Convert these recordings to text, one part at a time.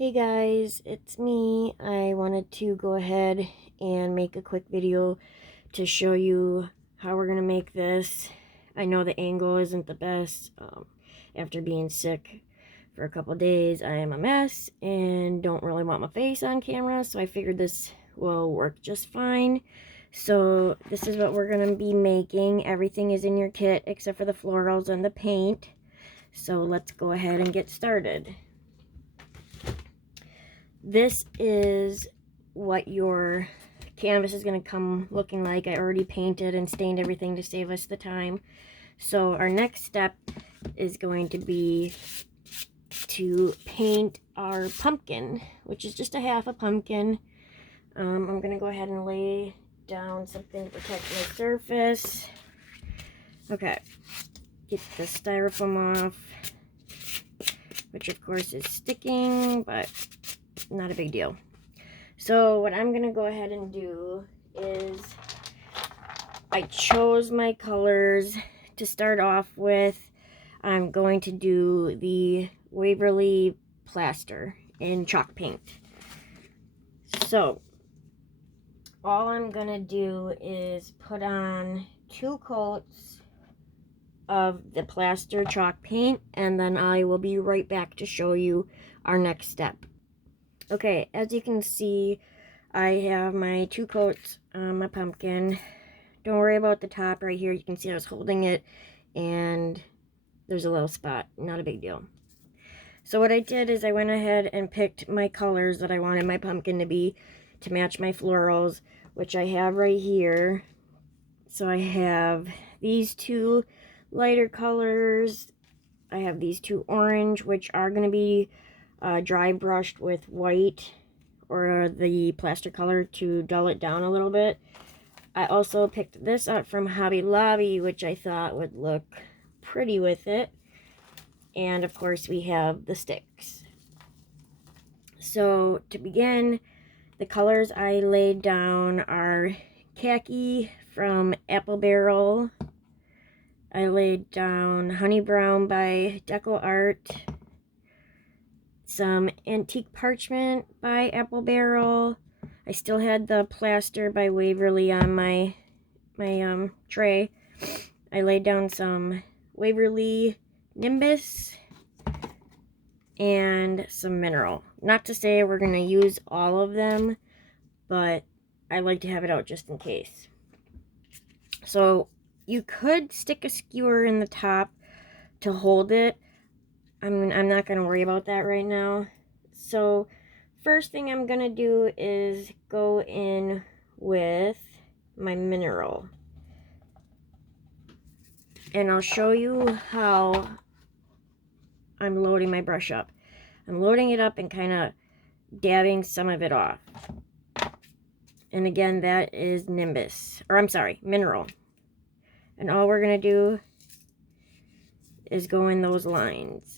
Hey guys, it's me. I wanted to go ahead and make a quick video to show you how we're going to make this. I know the angle isn't the best. After being sick for a couple days, I am a mess and don't really want my face on camera, so I figured this will work just fine. So this is what we're going to be making. Everything is in your kit except for the florals and the paint. So let's go ahead and get started. This is what your canvas is going to come looking like. I already painted and stained everything to save us the time. So our next step is going to be to paint our pumpkin, which is just a half a pumpkin. I'm going to go ahead and lay down something to protect my surface. Okay, get the styrofoam off, which of course is sticking, but not a big deal. So what I'm gonna go ahead and do is I chose my colors to start off with. I'm going to do the Waverly plaster in chalk paint. So all I'm gonna do is put on 2 coats of the plaster chalk paint, and then I will be right back to show you our next step. Okay, as you can see, I have my 2 coats on my pumpkin. Don't worry about the top right here. You can see I was holding it and there's a little spot. Not a big deal. So what I did is I went ahead and picked my colors that I wanted my pumpkin to be to match my florals, which I have right here. So I have these 2 lighter colors. I have these 2 orange, which are going to be dry brushed with white or the plaster color to dull it down a little bit. I also picked this up from Hobby Lobby, which I thought would look pretty with it. And of course we have the sticks. So to begin, the colors I laid down are khaki from Apple Barrel. I laid down Honey Brown by Deco Art. Some Antique Parchment by Apple Barrel. I still had the plaster by Waverly on my tray. I laid down some Waverly Nimbus and some mineral. Not to say we're going to use all of them, but I like to have it out just in case. So you could stick a skewer in the top to hold it. I'm not going to worry about that right now. So first thing I'm going to do is go in with my mineral. And I'll show you how I'm loading my brush up. I'm loading it up and kind of dabbing some of it off. And again, that is Nimbus. Or I'm sorry, mineral. And all we're going to do is go in those lines.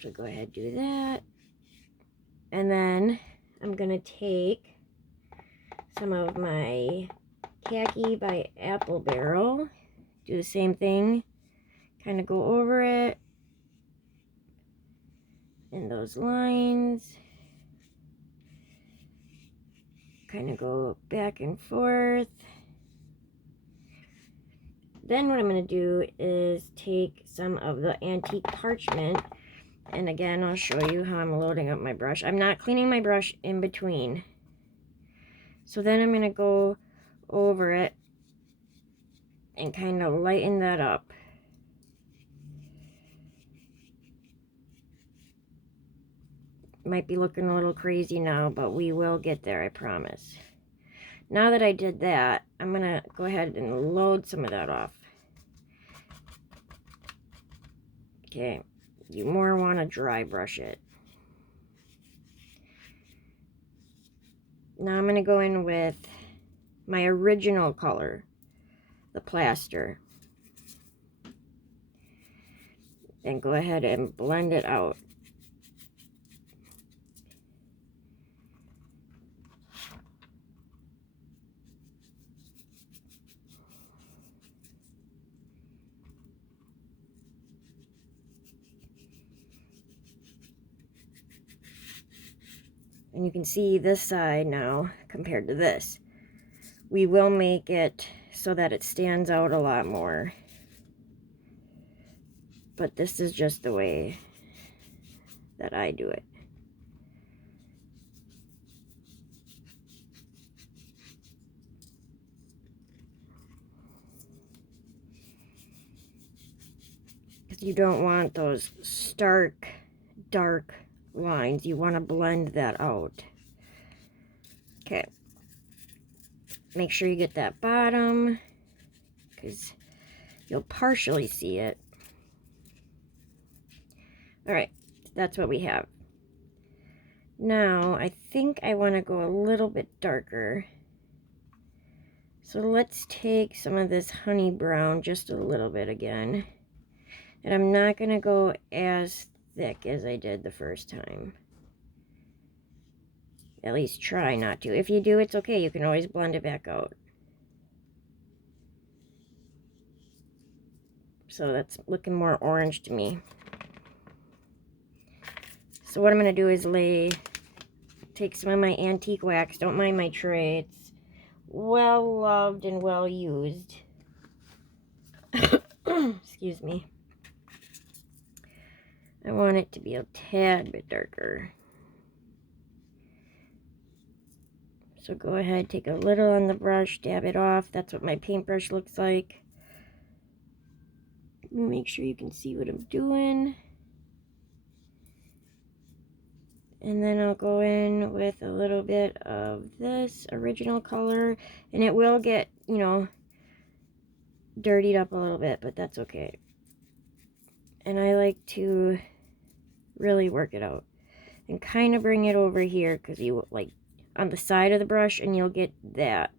So go ahead and do that. And then I'm going to take some of my khaki by Apple Barrel. Do the same thing. Kind of go over it. In those lines. Kind of go back and forth. Then what I'm going to do is take some of the Antique Parchment. And again, I'll show you how I'm loading up my brush. I'm not cleaning my brush in between. So then I'm going to go over it and kind of lighten that up. Might be looking a little crazy now, but we will get there, I promise. Now that I did that, I'm going to go ahead and load some of that off. Okay, you more want to dry brush it. Now I'm going to go in with my original color, the plaster. And go ahead and blend it out. And you can see this side now compared to this. We will make it so that it stands out a lot more. But this is just the way that I do it. Because you don't want those stark, dark lines. You want to blend that out. Okay. Make sure you get that bottom, because you'll partially see it. Alright, that's what we have. Now, I think I want to go a little bit darker. So let's take some of this honey brown just a little bit again. And I'm not going to go as thick as I did the first time. At least try not to. If you do, it's okay. You can always blend it back out. So that's looking more orange to me. So what I'm going to do is take some of my antique wax. Don't mind my tray. It's well loved and well used. Excuse me. I want it to be a tad bit darker. So go ahead, take a little on the brush, dab it off. That's what my paintbrush looks like. Make sure you can see what I'm doing. And then I'll go in with a little bit of this original color. And it will get, you know, dirtied up a little bit, but that's okay. And I like to really work it out. And kind of bring it over here, because you, like, on the side of the brush, and you'll get that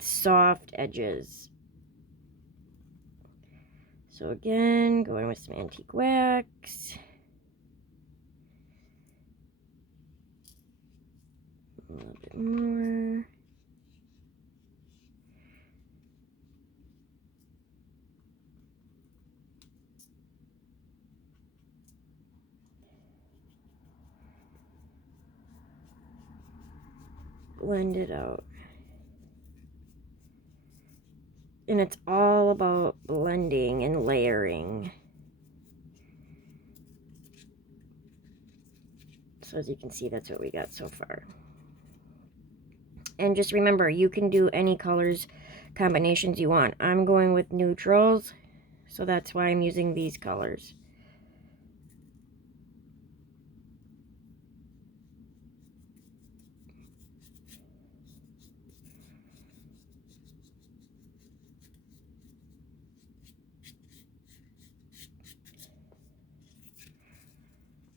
soft edges. So again, going with some antique wax. A little bit more. Blend it out. And it's all about blending and layering. So as you can see, that's what we got so far. And just remember, you can do any colors combinations you want. I'm going with neutrals, so that's why I'm using these colors.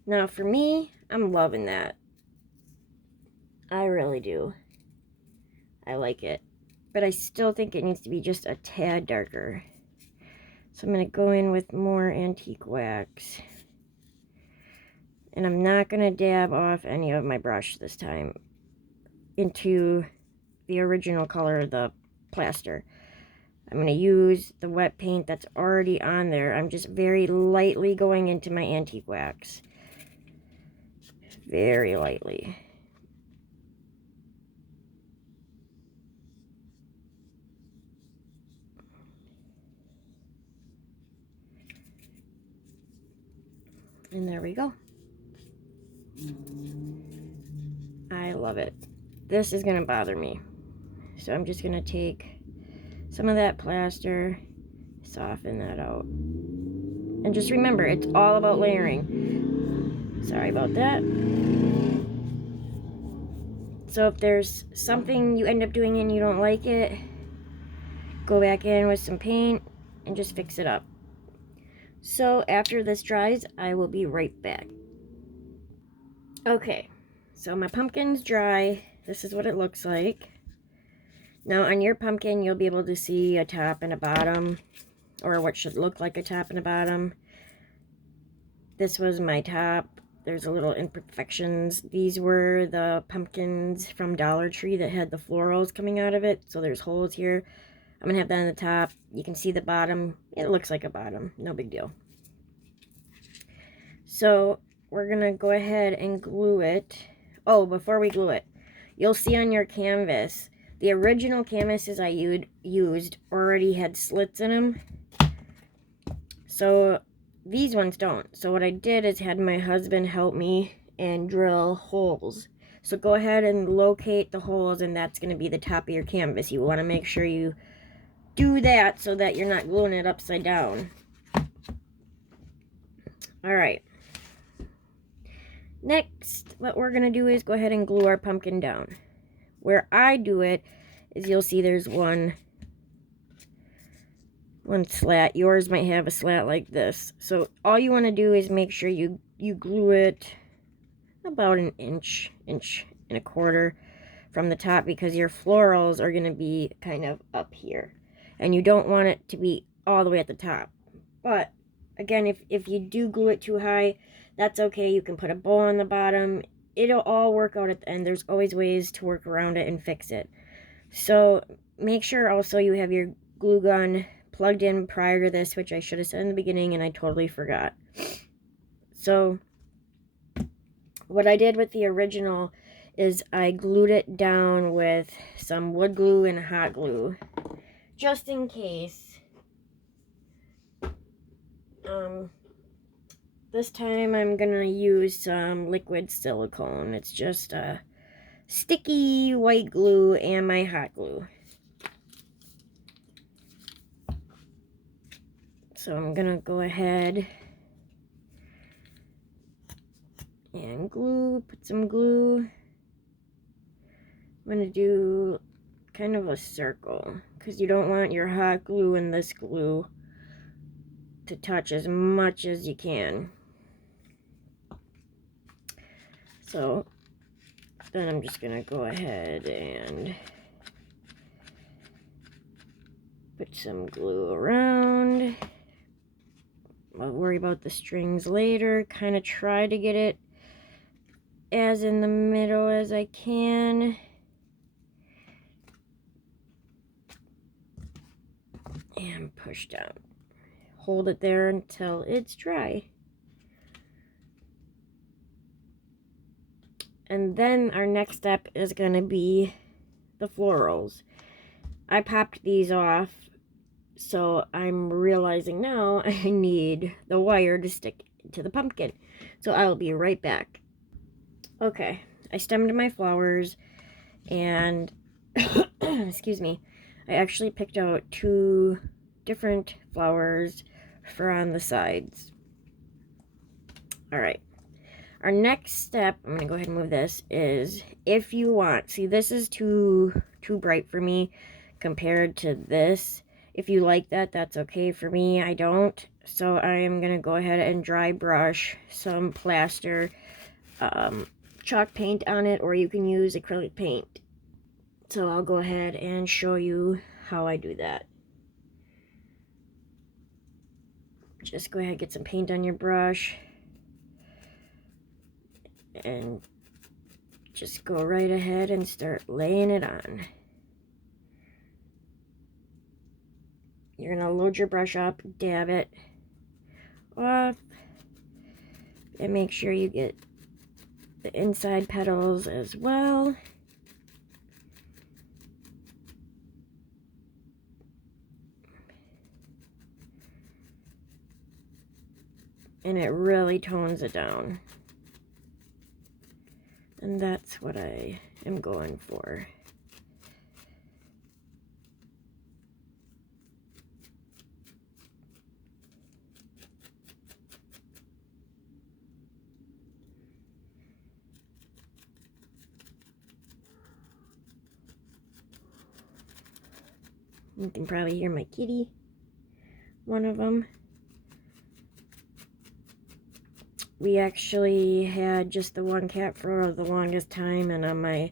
Now for me, I'm loving that. I really do. I like it. But I still think it needs to be just a tad darker. So I'm going to go in with more antique wax. And I'm not going to dab off any of my brush this time into the original color of the plaster. I'm going to use the wet paint that's already on there. I'm just very lightly going into my antique wax. Very lightly. And there we go. I love it. This is going to bother me. So I'm just going to take some of that plaster, soften that out. And just remember, it's all about layering. Sorry about that. So if there's something you end up doing and you don't like it, go back in with some paint and just fix it up. So after this dries, I will be right back. Okay, so my pumpkin's dry. This is what it looks like. Now on your pumpkin, you'll be able to see a top and a bottom, or what should look like a top and a bottom. This was my top. There's a little imperfections. These were the pumpkins from Dollar Tree that had the florals coming out of it. So there's holes here. I'm going to have that on the top. You can see the bottom. It looks like a bottom. No big deal. So we're going to go ahead and glue it Oh, before we glue it, you'll see on your canvas, the original canvases I used already had slits in them. So these ones don't. So what I did is had my husband help me and drill holes. So go ahead and locate the holes, and that's going to be the top of your canvas. You want to make sure you do that so that you're not gluing it upside down. Alright. Next, what we're going to do is go ahead and glue our pumpkin down. Where I do it is you'll see there's one slat. Yours might have a slat like this. So all you want to do is make sure you glue it about an inch and a quarter from the top, because your florals are going to be kind of up here. And you don't want it to be all the way at the top. But again, if you do glue it too high, that's okay. You can put a bow on the bottom. It'll all work out at the end. There's always ways to work around it and fix it. So make sure also you have your glue gun plugged in prior to this, which I should have said in the beginning and I totally forgot. So what I did with the original is I glued it down with some wood glue and hot glue, just in case. This time I'm gonna use some liquid silicone. It's just a sticky white glue and my hot glue. So I'm gonna go ahead and put some glue. I'm gonna do kind of a circle, because you don't want your hot glue and this glue to touch as much as you can. So then I'm just gonna go ahead and put some glue around. I'll worry about the strings later. Kind of try to get it as in the middle as I can. And push down. Hold it there until it's dry. And then our next step is going to be the florals. I popped these off, so I'm realizing now I need the wire to stick to the pumpkin. So I will be right back. Okay, I stemmed my flowers, and excuse me, I actually picked out 2 different flowers for on the sides. Alright, our next step, I'm going to go ahead and move this, is if you want, see this is too bright for me compared to this. If you like that, that's okay for me. I don't. So I am going to go ahead and dry brush some plaster chalk paint on it, or you can use acrylic paint. So I'll go ahead and show you how I do that. Just go ahead and get some paint on your brush and just go right ahead and start laying it on. You're going to load your brush up, dab it off, and make sure you get the inside petals as well. And it really tones it down. And that's what I am going for. You can probably hear my kitty, one of them. We actually had just the one cat for the longest time, and on my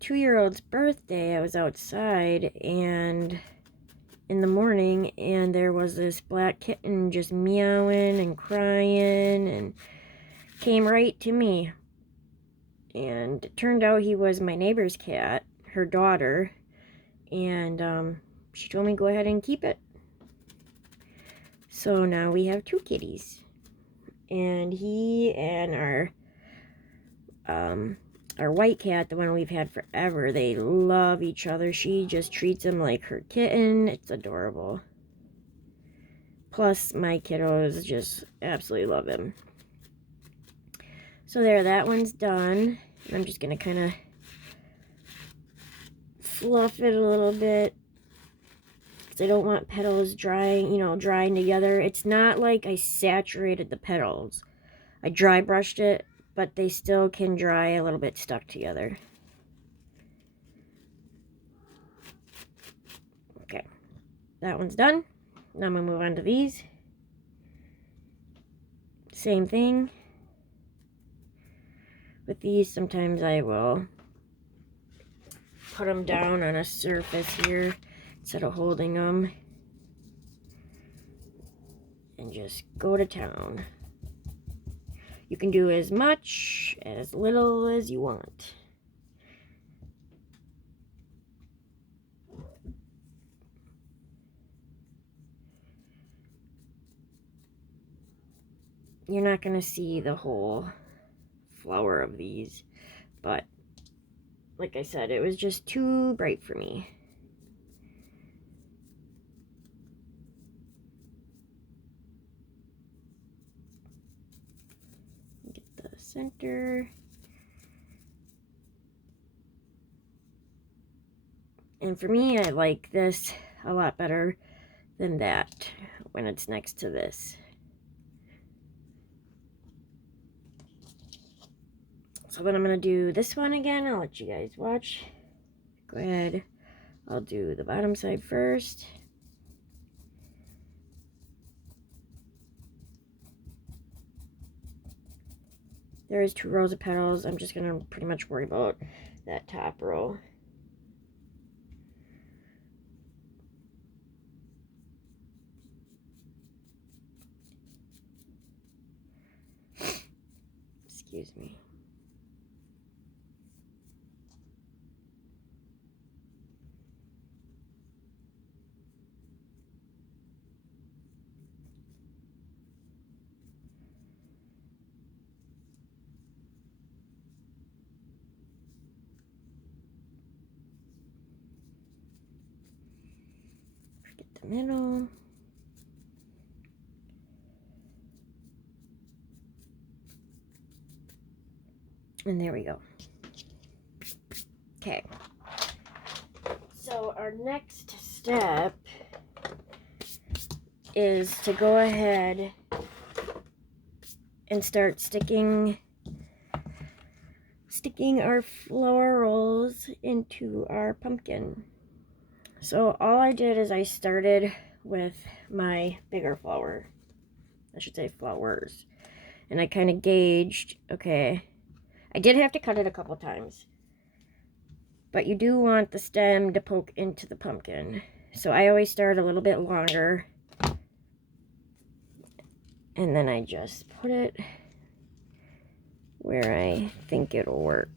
2-year-old's birthday, I was outside and in the morning, and there was this black kitten just meowing and crying and came right to me. And it turned out he was my neighbor's cat, her daughter, and she told me go ahead and keep it. So now we have 2 kitties. And he and our our white cat, the one we've had forever, they love each other. She just treats him like her kitten. It's adorable. Plus, my kiddos just absolutely love him. So there, that one's done. I'm just going to kind of fluff it a little bit, because I don't want petals drying, drying together. It's not like I saturated the petals. I dry brushed it, but they still can dry a little bit stuck together. Okay, that one's done. Now I'm going to move on to these. Same thing. With these, sometimes I will put them down on a surface here instead of holding them. And just go to town. You can do as much, as little as you want. You're not going to see the whole flower of these, but like I said, it was just too bright for me. Get the center. And for me, I like this a lot better than that when it's next to this. So then I'm going to do this one again. I'll let you guys watch. Go ahead. I'll do the bottom side first. There is 2 rows of petals. I'm just going to pretty much worry about that top row. Excuse me. Get the middle. And there we go. Okay. So our next step is to go ahead and start sticking our florals into our pumpkin. So all I did is I started with my bigger flower. I should say flowers. And I kind of gauged, okay, I did have to cut it a couple times. But you do want the stem to poke into the pumpkin. So I always start a little bit longer. And then I just put it where I think it'll work.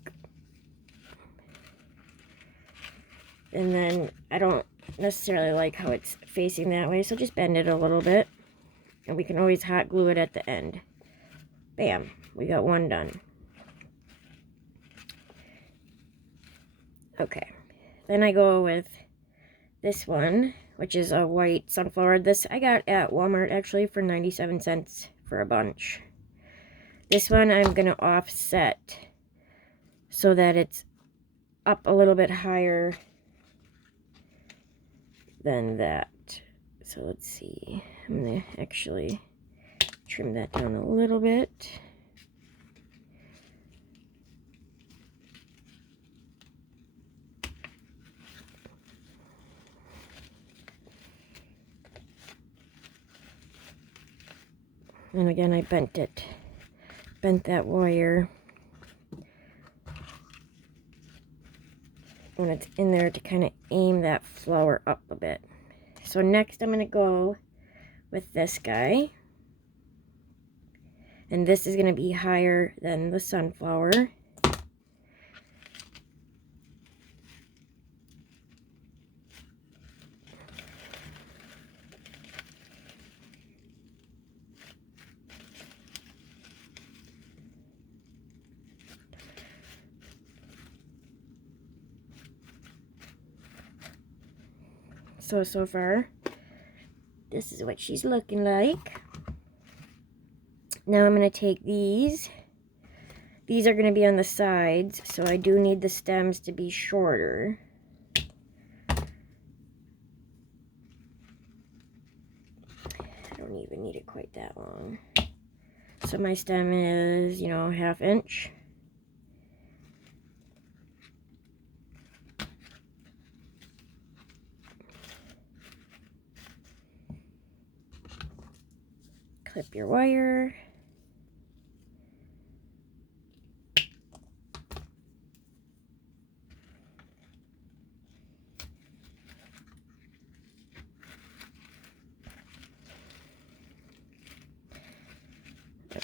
And then I don't necessarily like how it's facing that way, so just bend it a little bit. And we can always hot glue it at the end. Bam, we got one done. Okay, then I go with this one, which is a white sunflower. This I got at Walmart actually for 97 cents for a bunch. This one I'm going to offset so that it's up a little bit higher than that. So let's see. I'm going to actually trim that down a little bit. And again, I bent that wire when it's in there to kind of aim that flower up a bit. So next I'm going to go with this guy. And this is going to be higher than the sunflower. So far, this is what she's looking like. Now I'm going to take these. These are going to be on the sides, so I do need the stems to be shorter. I don't even need it quite that long. So my stem is, you know, 1/2 inch. Clip your wire.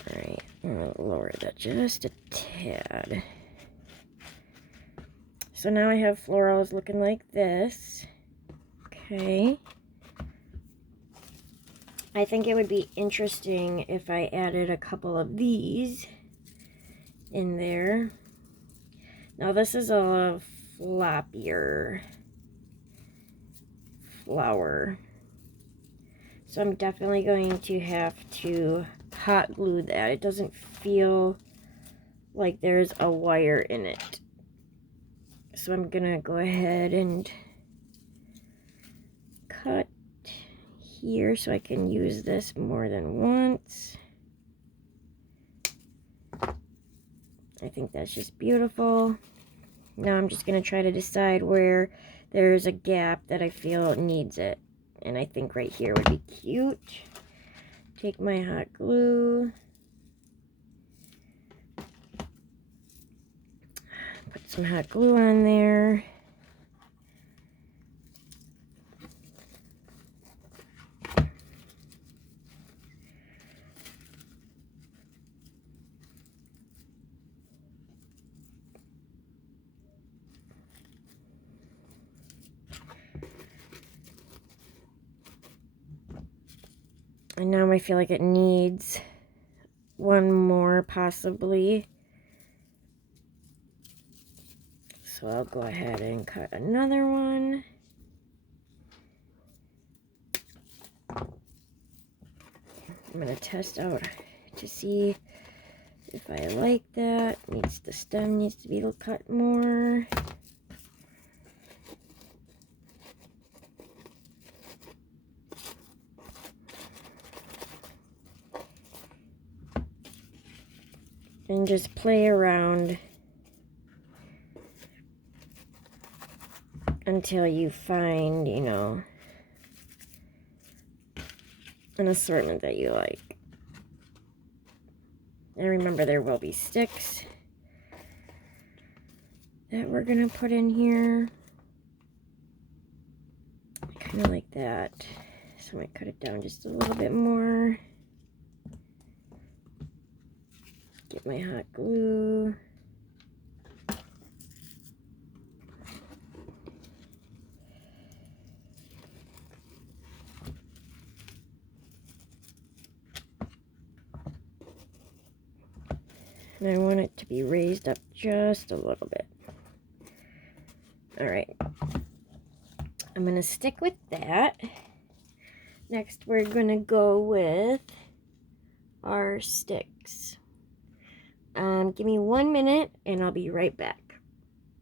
Alright, I'm going to lower that just a tad. So now I have florals looking like this. Okay. I think it would be interesting if I added a couple of these in there. Now this is a floppier flower, so I'm definitely going to have to hot glue that. It doesn't feel like there's a wire in it. So I'm gonna go ahead and cut here so I can use this more than once. I think that's just beautiful. Now I'm just going to try to decide where there's a gap that I feel needs it. And I think right here would be cute. Take my hot glue. Put some hot glue on there. And now I feel like it needs one more, possibly. So I'll go ahead and cut another one. I'm going to test out to see if I like that. The stem needs to be cut more. And just play around until you find, you know, an assortment that you like. And remember, there will be sticks that we're gonna put in here. Kind of like that. So I might cut it down just a little bit more. Get my hot glue. And I want it to be raised up just a little bit. Alright. I'm going to stick with that. Next, we're going to go with our sticks. Give me 1 minute and I'll be right back.